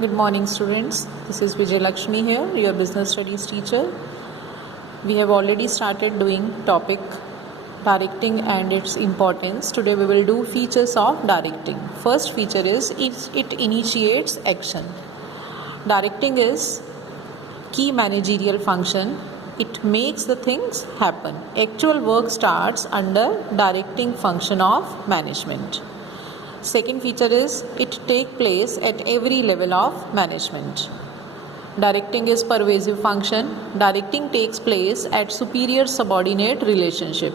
Good morning, students. This is Vijay Lakshmi here, your business studies teacher. We have already started doing topic directing and its importance. Today we will do features of directing. First feature is it initiates action. Directing is key managerial function. It makes the things happen. Actual work starts under directing function of management. Second feature is it takes place at every level of management. Directing is pervasive function. Directing takes place at superior subordinate relationship.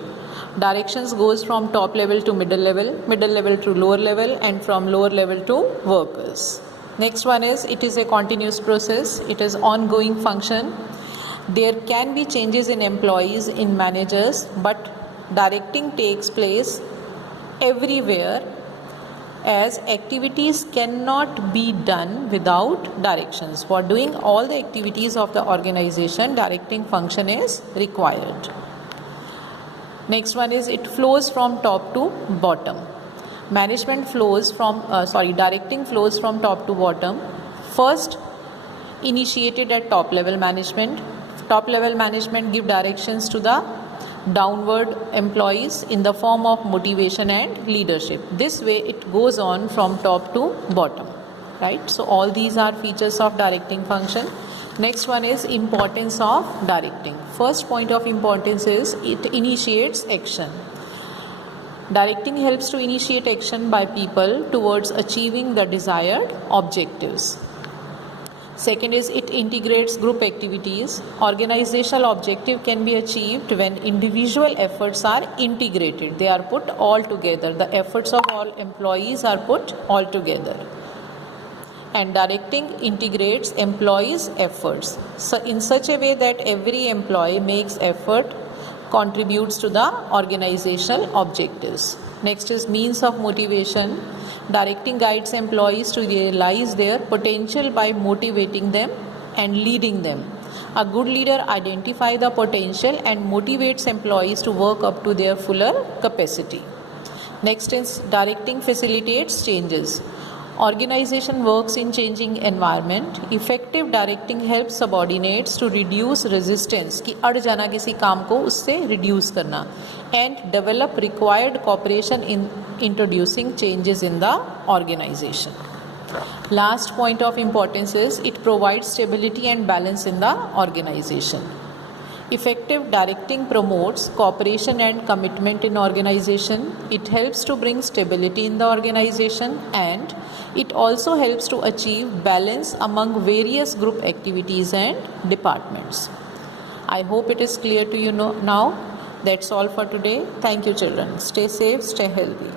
Directions goes from top level to middle level to lower level, and from lower level to workers. Next one is it is a continuous process. It is ongoing function. There can be changes in employees, in managers, but directing takes place everywhere, as activities cannot be done without directions. For doing all the activities of the organization, directing function is required. Next one is it flows from top to bottom. Directing flows from top to bottom. First, initiated at top level management. Top level management give directions to the downward employees in the form of motivation and leadership. This way it goes on from top to bottom, right? So all these are features of directing function. Next one is importance of directing. First point of importance is it initiates action. Directing helps to initiate action by people towards achieving the desired objectives. Second is it integrates group activities. Organizational objective can be achieved when individual efforts are integrated. They are put all together. The efforts of all employees are put all together. And directing integrates employees' efforts in such a way that every employee makes effort, contributes to the organizational objectives. Next is means of motivation. Directing guides employees to realize their potential by motivating them and leading them. A good leader identifies the potential and motivates employees to work up to their fuller capacity. Next is directing facilitates changes. Organization works in changing environment. Effective directing helps subordinates to reduce resistance कि अड़ जाना किसी काम को उससे reduce करना, and develop required cooperation in introducing changes in the organization. Last point of importance is it provides stability and balance in the organization. Effective directing promotes cooperation and commitment in organization. It helps to bring stability in the organization, and it also helps to achieve balance among various group activities and departments. I hope it is clear to you now. That's all for today. Thank you, children. Stay safe, stay healthy.